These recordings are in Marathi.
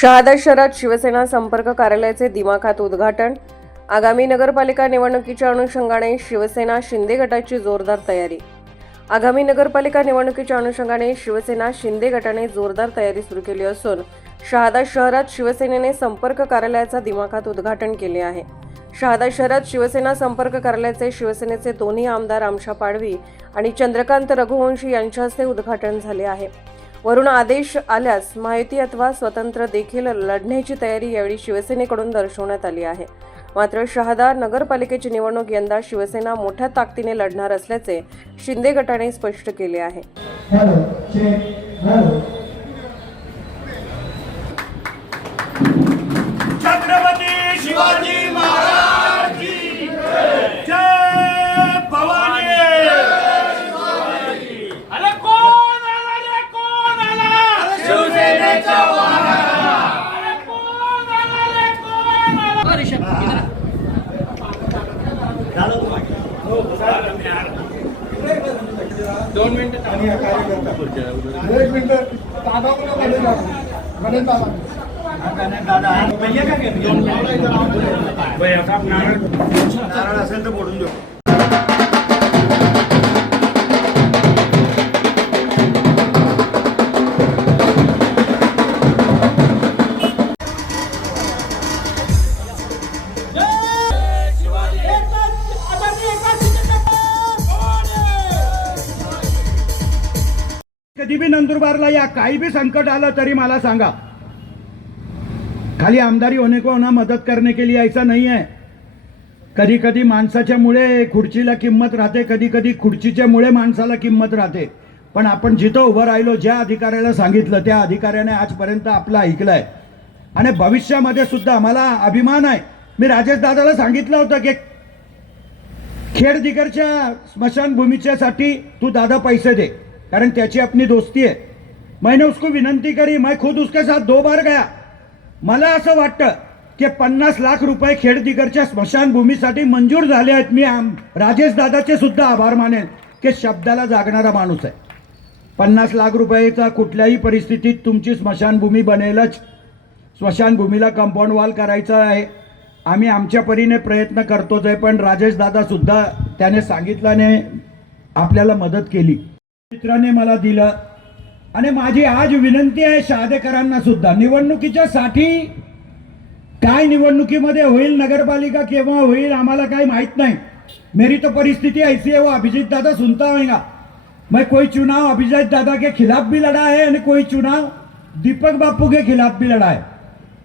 शहादा शहरात शिवसेना संपर्क कार्यालयाचे दिमाखात उद्घाटन. आगामी नगरपालिका निवडणुकीच्या अनुषंगाने शिवसेना शिंदे गटाची जोरदार तयारी. आगामी नगरपालिका निवडणुकीच्या अनुषंगाने शिवसेना शिंदे गटाने जोरदार तयारी सुरू केली असून शहादा शहरात शिवसेनेने संपर्क कार्यालयाचा दिमाखात उद्घाटन केले आहे. शहादा शहरात शिवसेना संपर्क कार्यालयाचे शिवसेनेचे दोन्ही आमदार आमशा पाडवी आणि चंद्रकांत रघुवंशी यांच्या हस्ते उद्घाटन झाले आहे. वरून आदेश आल्यास माहिती अथवा स्वतंत्र देखील लढण्याची तयारी यावेळी शिवसेनेकडून दर्शवण्यात आली आहे. मात्र शहादा नगरपालिकेची निवडणूक यंदा शिवसेना मोठ्या ताकदीने लढणार असल्याचे शिंदे गटाने स्पष्ट केले आहे. छत्रपती शिवाजी महाराज की जय भवानी अरे कोण आला रे कोण आला शिवसेनेचा अरे कोण आला रे कोण आला दोन मिनिटं आणि या कार्यकर्ता एक मिनिट दादा बोला मध्ये जा. मध्ये जा. दादा भैया काय नारळ असेल तर बोलून देऊ कधी बी नंदुरबारला या काही बी संकट आलं तरी मला सांगा. खाली आमदारी होणे को ना मदत करने के लिए ऐसा नहीं कधी कधी माणसाच्या मुळे खुर्चीला किंमत राहते कधी कधी खुर्चीच्या मुळे माणसाला किंमत राहते. पण आपण जिथं उभं राहिलो ज्या अधिकाऱ्याला सांगितलं त्या अधिकाऱ्याने आजपर्यंत आपलं ऐकलंय. आणि भविष्यामध्ये सुद्धा मला अभिमान आहे. मी राजेश दादाला सांगितलं होतं की खेड दिगरच्या स्मशानभूमीच्यासाठी तू दादा पैसे दे. कारण त्याची अपनी दोस्ती है मैंने उसको विनंती करी मैं खुद उसके साथ दो बार गया. मला असं वाटतं की पन्नास लाख रुपये खेडदिगरच्या स्मशानभूमीसाठी मंजूर झाले आहेत. मी आम- राजेश दादाचे सुद्धा आभार मानेन की शब्दाला जागणारा माणूस आहे. पन्नास लाख रुपयेचा कुठल्याही परिस्थितीत तुमची स्मशानभूमी बनेलच. स्मशानभूमीला कंपाऊंड वॉल करायचं आहे. आम्ही आमच्या परीने प्रयत्न करतोच आहे पण राजेश दादा सुद्धा त्याने सांगितल्याने आपल्याला मदत केली. मित्राने मला दिलं. आणि माझी आज विनंती आहे शहादेकरांना सुद्धा. निवडणुकीच्या साठी काय निवडणुकीमध्ये होईल नगरपालिका केव्हा होईल आम्हाला काही माहीत नहीं. मेरी तो परिस्थिति ऐसी है वो अभिजीत दादा सुनता होगा मैं कोई चुनाव अभिजीत दादा के खिलाफ भी लड़ा है आणि कोई चुनाव दीपक बापू के खिलाफ भी लढा आहे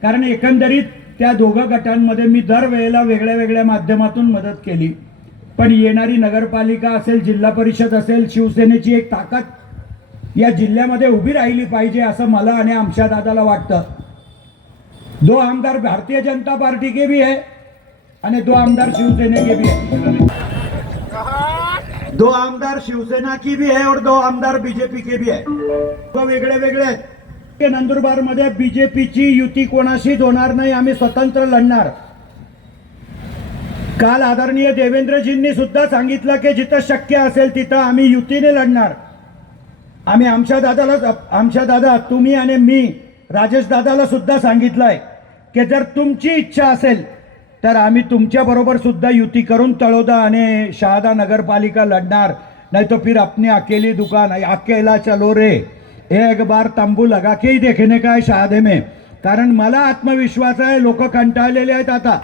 कारण एकंदरीत त्या दोघं गटांमध्ये मी दरवेळेला वेगळ्या वेगळ्या माध्यमातून मदत केली. पण येणारी नगरपालिका असेल जिल्हा परिषद असेल शिवसेनेची एक ताकद या जिल्ह्यामध्ये उभी राहिली पाहिजे असं मला आणि आमच्या दादाला वाटतं. दो आमदार भारतीय जनता पार्टी के भी है आणि दो आमदार शिवसेने के भी है. दो आमदार शिवसेना की भी है और दो आमदार बीजेपी के भी है. तो वेगळे वेगळे आहेत. ते नंदुरबारमध्ये बीजेपीची युती कोणाशीच होणार नाही आम्ही स्वतंत्र लढणार. काल आदरणीय देवेंद्रजींनी सुद्धा सांगितलं की जिथं शक्य असेल तिथं आम्ही युतीने लढणार. आम्ही आमच्या दादाला आमच्या दादा तुम्ही आणि मी राजेश दादाला सुद्धा सांगितलंय की जर तुमची इच्छा असेल तर आम्ही तुमच्या बरोबर सुद्धा युती करून तळोदा आणि शहादा नगरपालिका लढणार. नाही तो फिर अपनी अकेली दुकान अकेला चलो रे एक बार तंबू लगा के ही देखने का है शहादे में. कारण मला आत्मविश्वास आहे लोक कंटाळलेले आहेत आता.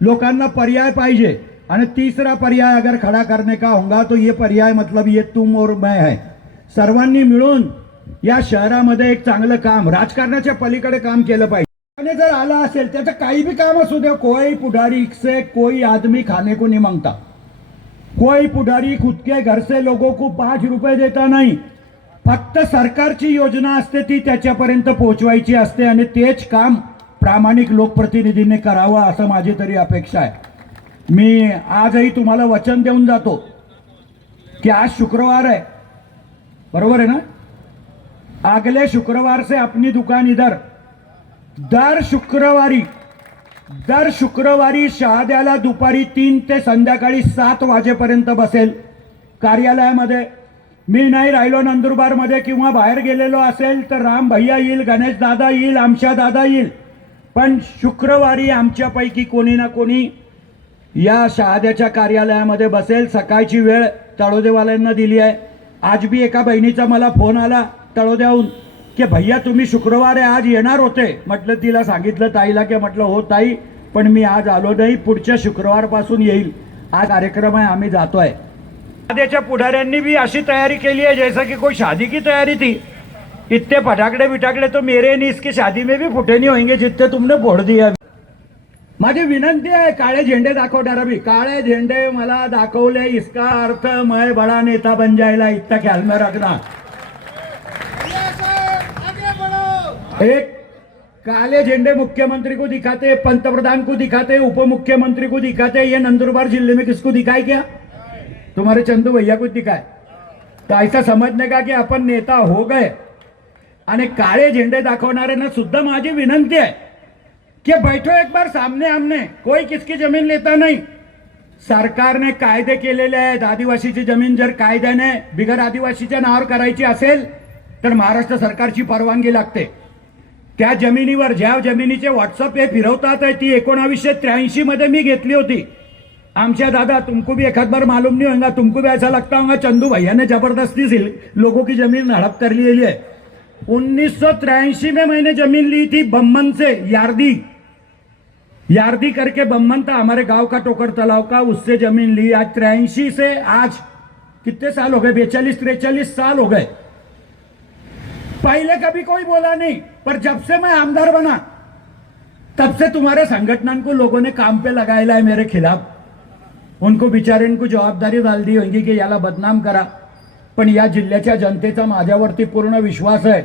लोकांना पर्याय पाहिजे. आणि तीसरा पर्याय अगर खड़ा करने का होगा तो ये पर्याय मतलब ये तुम और मैं है. सर्वांनी मिळून या शहरामध्ये एक चांगलं काम राजकारणाच्या पलीकडे काम केलं पाहिजे. आणि जर आला असेल त्याचं काही बी काम असू दे कोई पुढारी से कोई आदमी खाने को नहीं मांगता. कोई पुढारी खुद के घर से लोगों को पाच रुपये देता नाही. फक्त सरकारची योजना असते ती त्याच्यापर्यंत पोहोचवायची असते आणि तेच काम प्रामाणिक लोकप्रतिनिधींनी करावं असं माझी तरी अपेक्षा आहे. मी आजही तुम्हाला वचन देऊन जातो की आज शुक्रवार आहे. बरोबर है ना? अगले शुक्रवार से अपनी दुकान इधर. दर शुक्रवारी दर शुक्रवारी शहाद्याला दुपारी तीन ते संध्याकाळी सात वाजेपर्यंत बसेल कार्यालयामध्ये. मी नाही राहिलो नंदुरबारमध्ये किंवा बाहेर गेलेलो असेल तर राम भैया येईल गणेश दादा येईल आमशा दादा येईल. पण शुक्रवारी आमच्यापैकी कोणी ना कोणी या शहाद्याच्या कार्यालयामध्ये बसेल. सकाळची वेळ तळोदेवाल्यांना दिली आहे. आज बी एका बहिणीचा मला फोन आला तळोद्याहून की भैया तुम्ही शुक्रवारी आज येणार होते. म्हटलं तिला सांगितलं ताईला की म्हटलं हो ताई पण मी आज आलो नाही. पुढच्या शुक्रवारपासून येईल. आज कार्यक्रम आहे आम्ही जातो आहे शहाद्याच्या पुढाऱ्यांनी बी अशी तयारी केली आहे जैसा की कोई शादी की तयारी थी. इतने फटाकड़े बिटाकड़े तो मेरे नहीं इसकी शादी में भी फुटे नहीं होंगे जितने तुमने फोड़ दिया। माझी विनंती आहे काळे झेंडे दाखवणारा मी काळे झेंडे मला दाखवले इसका अर्थ मय बड़ा नेता बन जायला इतना ख्याल में रखना एक काले झेंडे मुख्यमंत्री को दिखाते पंतप्रधान को दिखाते उप मुख्यमंत्री को दिखाते ये नंदुरबार जिले में किसको दिखाए क्या? तुम्हारे चंदू भैया को दिखाए। तो ऐसा समझने का की अपन नेता हो गए। आणि काळे झेंडे दाखवणाऱ्यांना सुद्धा माझी विनंती आहे की बैठो एक बार सामने आमने. कोई किसकी जमीन लेता नाही. सरकारने कायदे केलेले आहेत. आदिवासीची जमीन जर कायद्याने बिगर आदिवासीच्या नावावर करायची असेल तर महाराष्ट्र सरकारची परवानगी लागते. त्या जमिनीवर ज्या जमिनीचे व्हॉट्सअप हे फिरवतात आहे ती एकोणावीसशे त्र्याऐंशी मध्ये मी घेतली होती. आमच्या दादा तुमको भी एखाद बार मालूम नहीं होगा तुमको भी ऐसा लगता होगा चंदू भैया ने जबरदस्ती से लोगों की जमीन हड़प कर ली है उन्नीस में मैंने ज़मीन ली थी बम्बन से यार्दी यार्दी करके बम्बन था, हमारे गाँव का टोकर तालाव का, उससे ज़मीन ली आज त्र्यासी से, आज कितने साल हो गए? बेचालीस, त्रेचालीस साल हो गए। पहले कभी कोई बोला नहीं, पर जब से मैं आमदार बना, तब से तुम्हारे संगठन को लोगों ने काम पे लगाया है मेरे खिलाफ। उनको बिचारे को जवाबदारी डाल दी होगी कि याला बदनाम करा। पण या जिल्ह्याच्या जनतेचा माझ्यावरती पूर्ण विश्वास है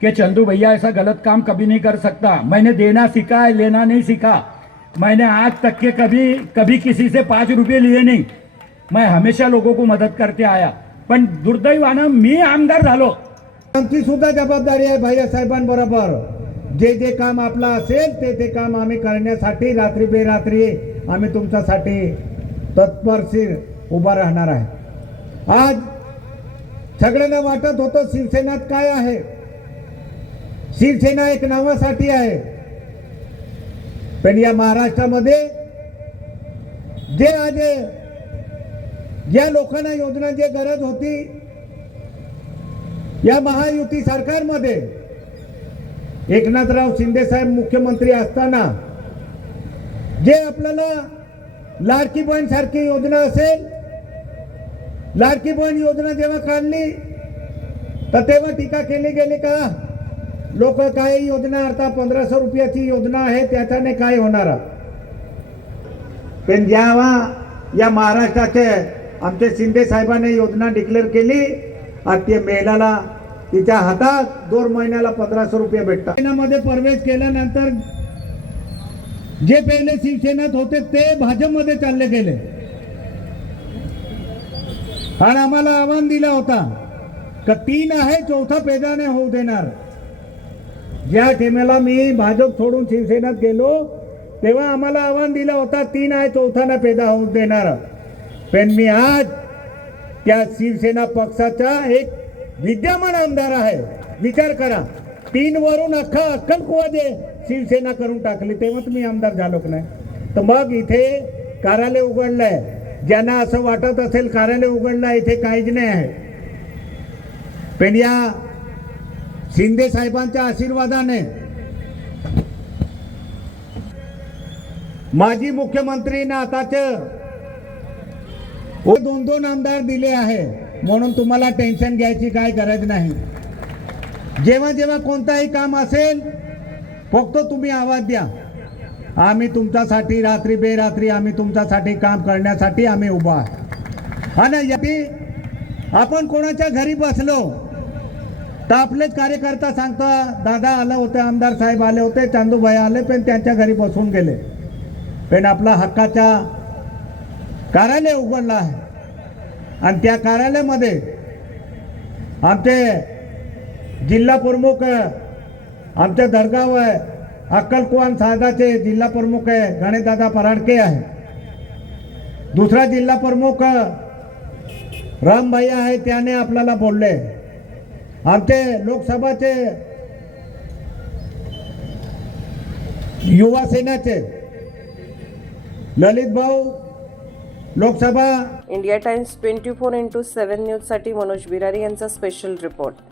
कि चंदू भैया ऐसा गलत काम कभी नहीं कर सकता. मैंने देना सीखा है लेना नहीं सीखा. मैंने आज तक के कभी कभी किसी से पाच रुपये लिए नहीं. मैं हमेशा लोगों को मदत करते आया. पण दुर्दैवानं मी आमदार झालो. आमची सुद्धा जबाबदारी आहे भैया साहेबांबरोबर. जे जे काम आपलं असेल ते ते काम आम्ही करण्यासाठी रात्री बेरात्री आम्ही तुमच्यासाठी तत्परशीर उभा राहणार आहे. आज सगळ्यांना वाटत होतं शिवसेनात काय आहे? शिवसेना एक नावासाठी आहे. पण या महाराष्ट्रामध्ये जे आज ज्या लोकांना योजना जे गरज होती या महायुती सरकारमध्ये एकनाथराव शिंदे साहेब मुख्यमंत्री असताना जे आपल्याला लाडकी बहीण सारखी योजना असेल लाडकी बहीण योजना जेव्हा काढली तर तेव्हा टीका केली गेली का? लोक काय योजना आता पंधराशे रुपयाची योजना आहे त्याच्याने काय होणार? पण जेव्हा या महाराष्ट्राचे आमच्या शिंदे साहेबांनी योजना डिक्लेअर केली आणि ते महिलाला तिच्या हातात दोन महिन्याला पंधराशे रुपये भेटतात. महिन्यामध्ये प्रवेश केल्यानंतर जे पहिले शिवसेनेत होते ते भाजपमध्ये चालले गेले. आणि आम्हाला आव्हान दिला होता का तीन आहे चौथा पेदाने होऊ देणार. ज्या टेमेला मी भाजप सोडून शिवसेनेत गेलो तेव्हा आम्हाला आव्हान दिला होता तीन आहे चौथा ना पेदा होऊ देणार. पण मी आज त्या शिवसेना पक्षाचा एक विद्यमान आमदार आहे. विचार करा तीन वरून अख्खा अक्कलकुवा दे शिवसेना करून टाकली तेव्हा तुम्ही आमदार झालो की नाही? तर मग इथे कार्यालय उघडलंय. ज्यांना असं वाटत असेल कार्यालय उघडलं इथे काहीच नाही आहे. पण या शिंदे साहेबांच्या आशीर्वादाने माजी मुख्यमंत्री ना आताचे दोन दोन आमदार दिले आहे. म्हणून तुम्हाला टेन्शन घ्यायची काय गरज नाही. जेव्हा जेव्हा कोणताही काम असेल फक्त तुम्ही आवाज द्या. आम्ही तुमच्यासाठी रात्री बेरात्री आम्ही तुमच्यासाठी काम करण्यासाठी आम्ही उभा आणि याची आपण कोणाच्या घरी बसलो तर आपलेच कार्यकर्ता सांगता दादा आलं होते आमदार साहेब आले होते चांदूभाई आले पण त्यांच्या घरी बसून गेले. पण आपला हक्काचा कार्यालय उघडला आहे. आणि त्या कार्यालयामध्ये आमचे जिल्हा प्रमुख आमचे दर्गाव आहे अक्कलकुवान सागाचे जिल्हा प्रमुख आहे गणेशदादा पराडके आहे. दुसरा जिल्हा प्रमुख रामभाई आहे त्याने आपल्याला बोलले. आमचे लोकसभाचे युवा सेनाचे ललित भाऊ Loksabha. India Times twenty four into seven न्यूजसाठी मनोज बिरारी यांचा स्पेशल रिपोर्ट